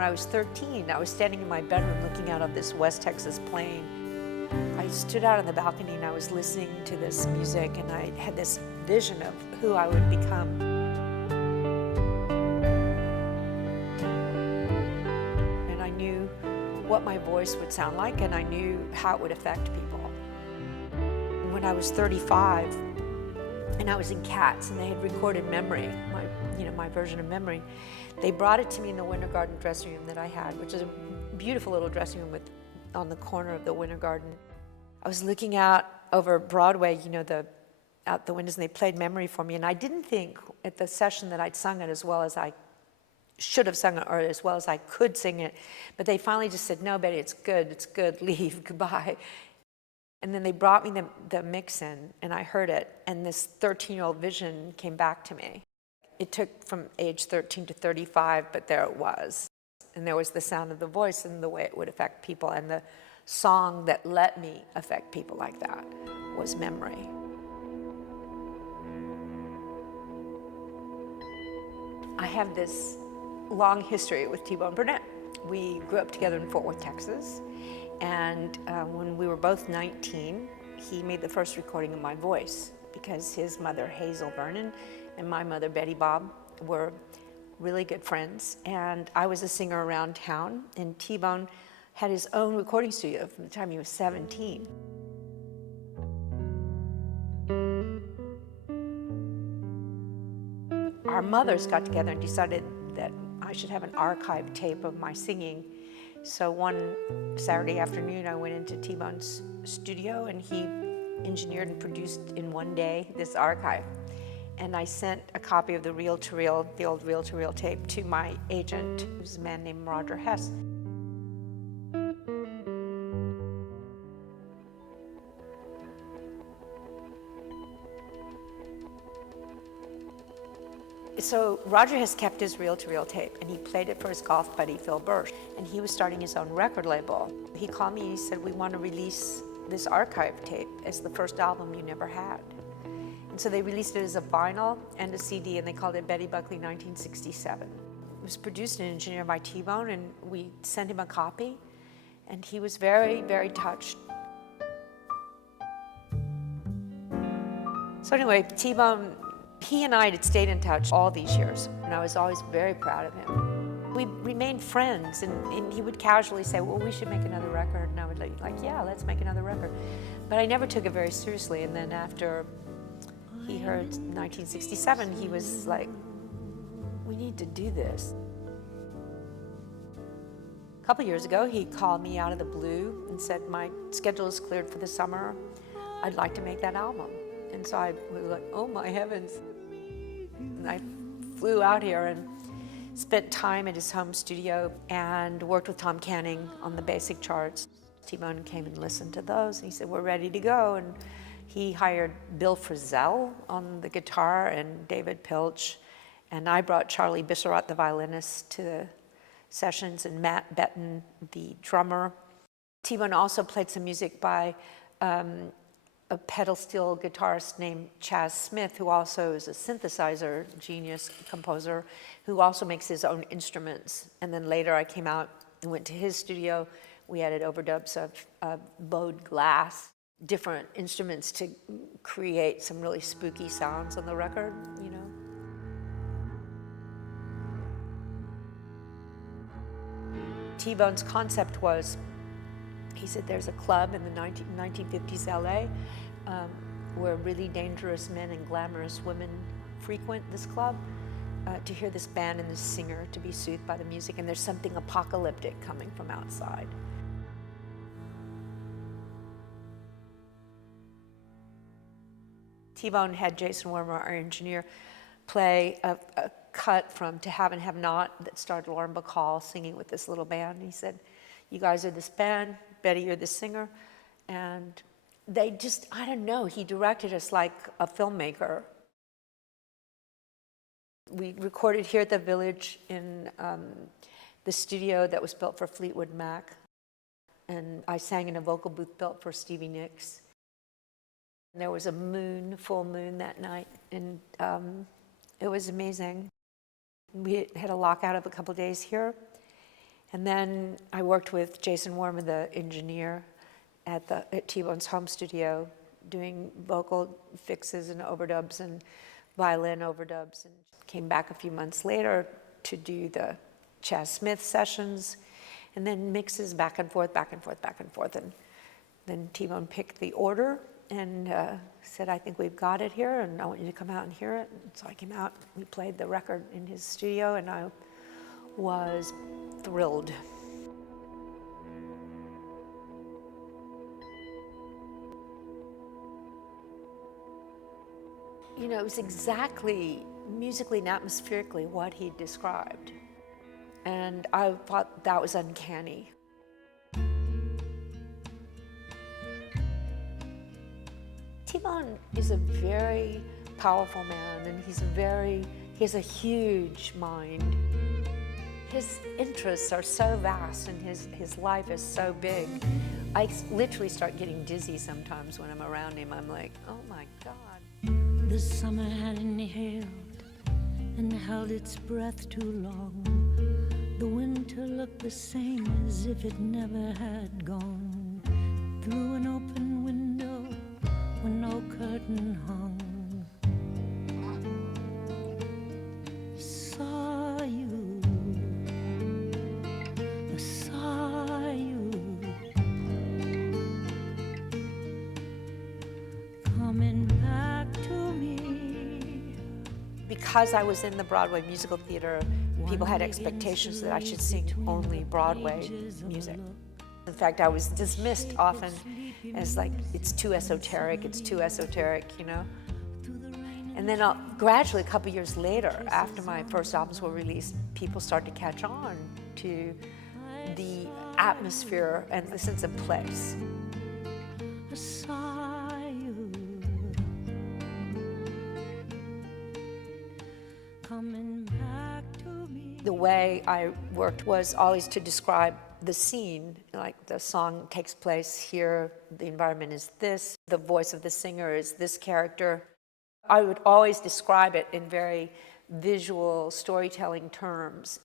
When I was 13, I was standing in my bedroom looking out of this West Texas plain. I stood out on the balcony and I was listening to this music, and I had this vision of who I would become. And I knew what my voice would sound like, and I knew how it would affect people. When I was 35, and I was in Cats, and they had recorded Memory, my version of Memory, they brought it to me in the Winter Garden dressing room that I had, which is a beautiful little dressing room on the corner of the Winter Garden. I was looking out over Broadway, out the windows, and they played Memory for me, and I didn't think at the session that I'd sung it as well as I should have sung it, or as well as I could sing it, but they finally just said, "No, Betty, it's good, leave, goodbye." And then they brought me the mix in, and I heard it, and this 13-year-old vision came back to me. It took from age 13 to 35, but there it was. And there was the sound of the voice and the way it would affect people, and the song that let me affect people like that was Memory. I have this long history with T Bone Burnett. We grew up together in Fort Worth, Texas, and when we were both 19, he made the first recording of my voice, because his mother, Hazel Vernon, and my mother, Betty Bob, were really good friends, and I was a singer around town, and T Bone had his own recording studio from the time he was 17. Our mothers got together and decided that I should have an archive tape of my singing. So one Saturday afternoon, I went into T Bone's studio, and he engineered and produced in one day this archive. And I sent a copy of the old reel-to-reel tape to my agent, who's a man named Roger Hess. So Roger Hess kept his reel-to-reel tape, and he played it for his golf buddy, Phil Bursch, and he was starting his own record label. He called me and he said, "We want to release this archive tape as the first album you never had." And so they released it as a vinyl and a CD, and they called it Betty Buckley 1967. It was produced and engineered by T Bone, and we sent him a copy, and he was very, very touched. So anyway, T Bone, he and I had stayed in touch all these years, and I was always very proud of him. We remained friends, and he would casually say, "Well, we should make another record," and I would like, "Yeah, let's make another record." But I never took it very seriously, and then after he heard 1967, he was like, "We need to do this." A couple years ago, he called me out of the blue and said, "My schedule is cleared for the summer. I'd like to make that album." And so I was like, "Oh my heavens." And I flew out here and spent time at his home studio and worked with Tom Canning on the basic charts. T Bone came and listened to those, and he said, "We're ready to go." And he hired Bill Frisell on the guitar and David Pilch, and I brought Charlie Bissarat, the violinist, to the sessions, and Matt Betton, the drummer. T Bone also played some music by a pedal steel guitarist named Chaz Smith, who also is a synthesizer genius composer, who also makes his own instruments. And then later I came out and went to his studio. We added overdubs of bowed glass, different instruments to create some really spooky sounds on the record, T Bone's concept was, he said, there's a club in the 1950s LA where really dangerous men and glamorous women frequent this club to hear this band and this singer, to be soothed by the music, and there's something apocalyptic coming from outside. T Bone had Jason Wormer, our engineer, play a cut from To Have and Have Not that starred Lauren Bacall singing with this little band. He said, "You guys are this band, Betty, you're the singer." And they just, I don't know, he directed us like a filmmaker. We recorded here at the Village in the studio that was built for Fleetwood Mac. And I sang in a vocal booth built for Stevie Nicks. And there was a moon, full moon that night, and it was amazing. We had a lockout of a couple days here, And then I worked with Jason Warman, the engineer at T Bone's home studio, doing vocal fixes and overdubs and violin overdubs. And came back a few months later to do the Chas Smith sessions, and then mixes back and forth, back and forth, back and forth. And then T Bone picked the order and said, I think we've got it here, and I want you to come out and hear it. And so I came out, we played the record in his studio, and I was thrilled. You know, it was exactly musically and atmospherically what he described. And I thought that was uncanny. T Bone is a very powerful man, and he has a huge mind. His interests are so vast, and his life is so big. I literally start getting dizzy sometimes when I'm around him. I'm like, oh my God. The summer had inhaled and held its breath too long. The winter looked the same as if it never had gone. Through an open window where no curtain hung, saw you, coming back to me. Because I was in the Broadway musical theater, people had expectations that I should sing only Broadway music. In fact, I was dismissed often as like, it's too esoteric, you know? And then gradually, a couple years later, after my first albums were released, people started to catch on to the atmosphere and the sense of place. The way I worked was always to describe the scene, like the song takes place here, the environment is this, the voice of the singer is this character. I would always describe it in very visual storytelling terms.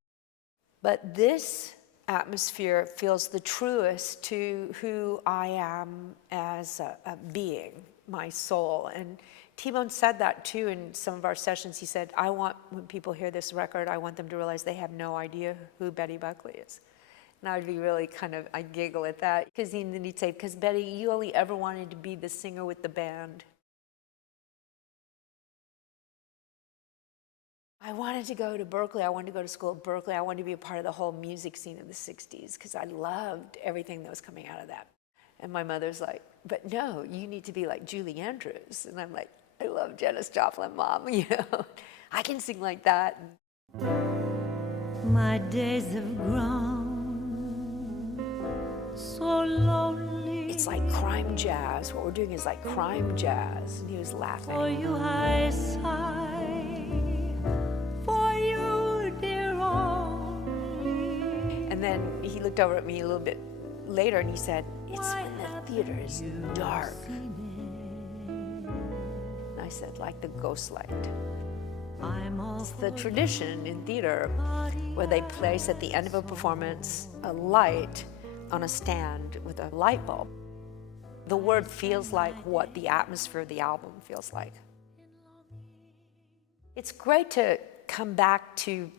But this atmosphere feels the truest to who I am as a being, my soul. And T Bone said that too in some of our sessions. He said, I want, when people hear this record, I want them to realize they have no idea who Betty Buckley is. And I would be really I'd giggle at that. Because then he'd say, because Betty, you only ever wanted to be the singer with the band. I wanted to go to Berkeley. I wanted to go to school at Berkeley. I wanted to be a part of the whole music scene of the 60s because I loved everything that was coming out of that. And my mother's like, but no, you need to be like Julie Andrews. And I'm like, I love Janis Joplin, Mom, you know. I can sing like that. My days have grown so lonely. It's like crime jazz. What we're doing is like crime jazz. And he was laughing. For you I sigh, for you dear only. And then he looked over at me a little bit later and he said, it's when the theater is dark. And I said, like the Ghostlight. It's the tradition in theater where they place at the end of a performance a light on a stand with a light bulb. The word feels like what the atmosphere of the album feels like. It's great to come back to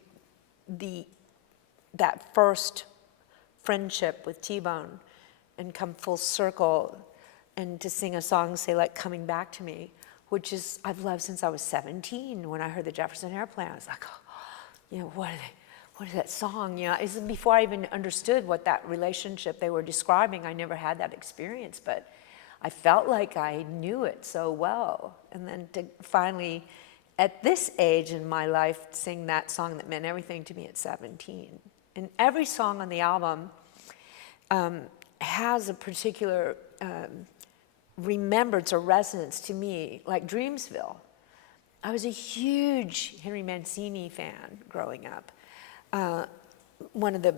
that first friendship with T Bone and come full circle and to sing a song, say like Coming Back to Me, which is I've loved since I was 17. When I heard the Jefferson Airplane, I was like, oh, you know, what is that song? You know, it's before I even understood what that relationship they were describing. I never had that experience, but I felt like I knew it so well. And then to finally, at this age in my life, sing that song that meant everything to me at 17. And every song on the album has a particular remembrance or resonance to me, like Dreamsville. I was a huge Henry Mancini fan growing up. One of the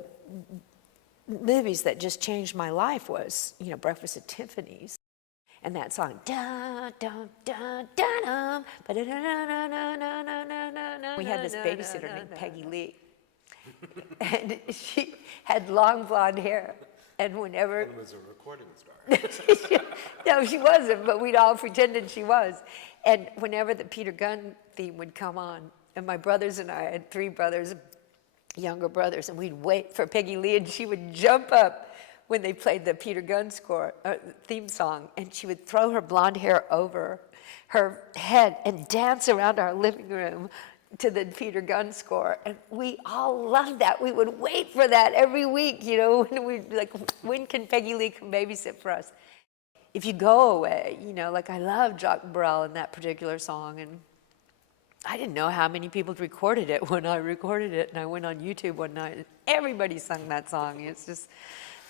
movies that just changed my life was, you know, Breakfast at Tiffany's. And that song, da da da da da, we had this babysitter named Peggy Lee. And she had long blonde hair. And whenever... And was a recording star. No, she wasn't, but we'd all pretended she was. And whenever the Peter Gunn theme would come on, and my brothers and I had 3 brothers, younger brothers, and we'd wait for Peggy Lee, and she would jump up when they played the Peter Gunn theme song, and she would throw her blonde hair over her head and dance around our living room to the Peter Gunn score. And we all loved that. We would wait for that every week, you know, when we'd like, when can Peggy Lee come babysit for us? If you go away, you know, like I love Jacques Brel in that particular song, and I didn't know how many people recorded it when I recorded it, and I went on YouTube one night, and everybody sung that song. It's just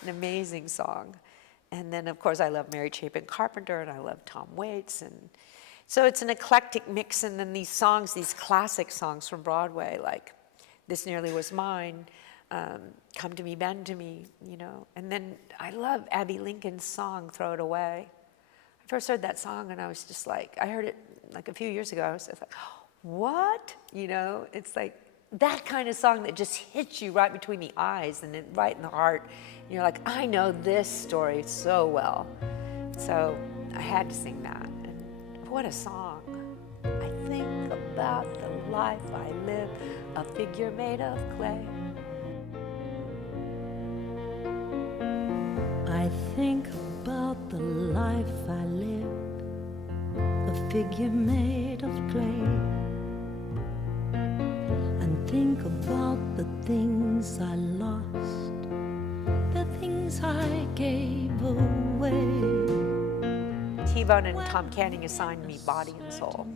an amazing song. And then, of course, I love Mary Chapin Carpenter, and I love Tom Waits, and so it's an eclectic mix, and then these songs, these classic songs from Broadway, like This Nearly Was Mine, Come to Me, Bend to Me, you know. And then I love Abby Lincoln's song, Throw It Away. I first heard that song, and I was just like, I heard it like a few years ago. I was just like, what? You know, it's like that kind of song that just hits you right between the eyes and right in the heart. And you're like, I know this story so well. So I had to sing that. What a song. I think about the life I live, a figure made of clay. I think about the life I live, a figure made of clay, and think about the things I lost, the things I gave away. T Bone and Tom Canning assigned me Body and Soul,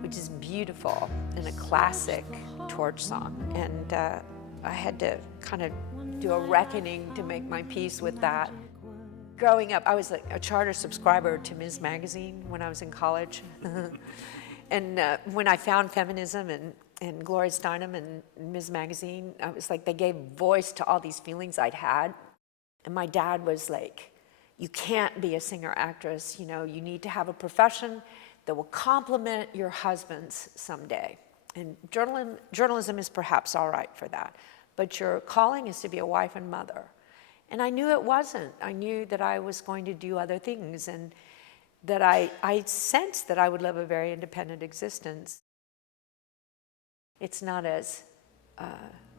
which is beautiful and a classic Torch song. And I had to kind of do a reckoning to make my peace with that. Growing up, I was like a charter subscriber to Ms. Magazine when I was in college. And when I found feminism and Gloria Steinem and Ms. Magazine, I was like, they gave voice to all these feelings I'd had. And my dad was like, you can't be a singer-actress, you know, you need to have a profession that will complement your husband's someday. And journalism is perhaps all right for that, but your calling is to be a wife and mother. And I knew it wasn't. I knew that I was going to do other things, and that I sensed that I would live a very independent existence. It's not as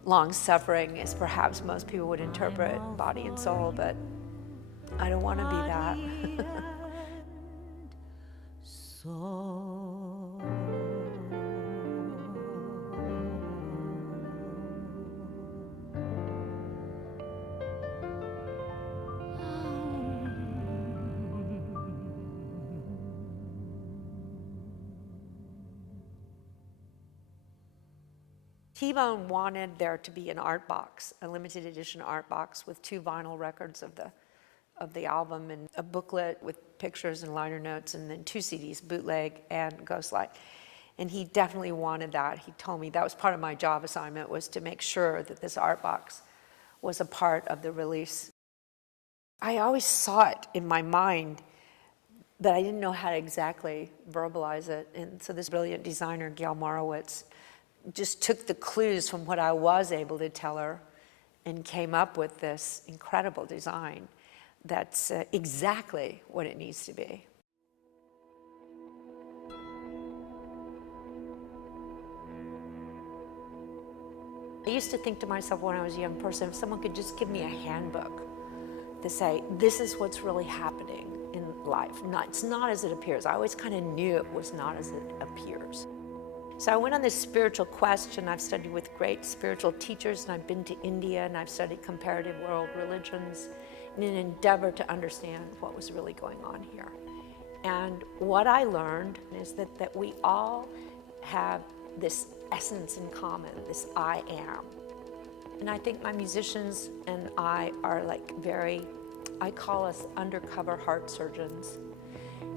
long-suffering as perhaps most people would interpret Body and Soul, but I don't want to be that. T Bone wanted there to be an art box, a limited edition art box with 2 vinyl records of the album, and a booklet with pictures and liner notes, and then 2 CDs, Bootleg and Ghostlight. And he definitely wanted that. He told me that was part of my job assignment, was to make sure that this art box was a part of the release. I always saw it in my mind, but I didn't know how to exactly verbalize it. And so this brilliant designer, Gail Morowitz, just took the clues from what I was able to tell her and came up with this incredible design that's exactly what it needs to be. I used to think to myself when I was a young person, if someone could just give me a handbook to say, this is what's really happening in life. It's not as it appears. I always kind of knew it was not as it appears. So I went on this spiritual quest, and I've studied with great spiritual teachers, and I've been to India, and I've studied comparative world religions in an endeavor to understand what was really going on here. And what I learned is that we all have this essence in common, this I am. And I think my musicians and I are like I call us undercover heart surgeons.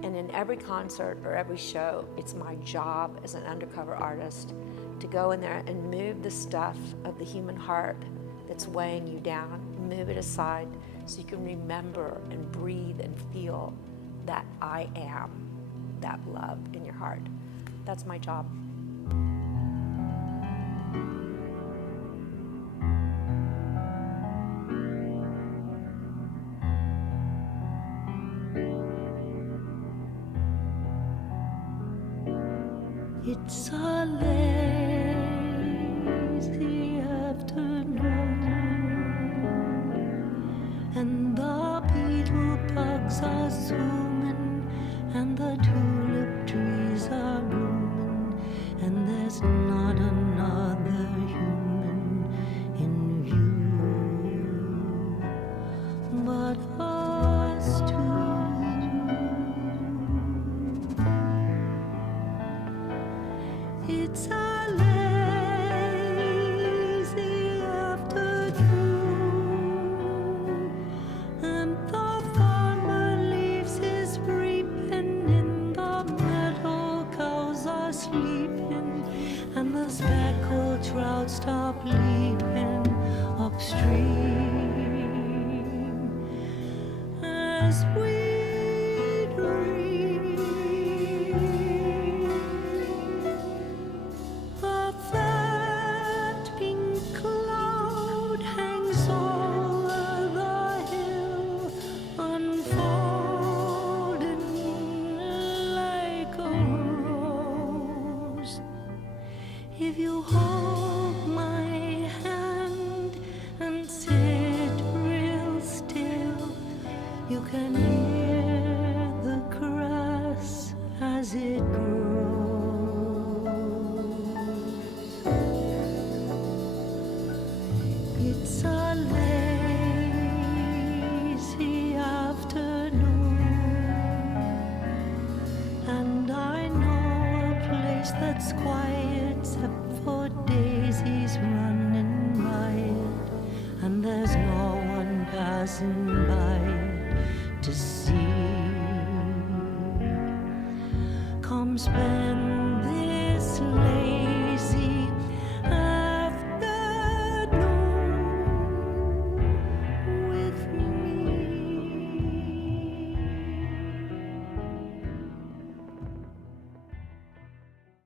And in every concert or every show, it's my job as an undercover artist to go in there and move the stuff of the human heart that's weighing you down, move it aside so you can remember and breathe and feel that I am, that love in your heart. That's my job. It's a lazy afternoon, and the beetle bugs are zooming, and the tulip trees are blooming, and there's not another human in view but us two. It's a lazy afternoon, and the farmer leaves his reaping in the meadow, cows are sleeping, and the speckled trout stop leaping upstream as we dream. A fat pink cloud hangs over the hill, unfolding like a rose. If you hold my hand and sit real still, you can hear the grass as it grows. It's a lazy afternoon, and I know a place that's quiet except for daisies running by it, and there's no one passing by to see. Come spend this late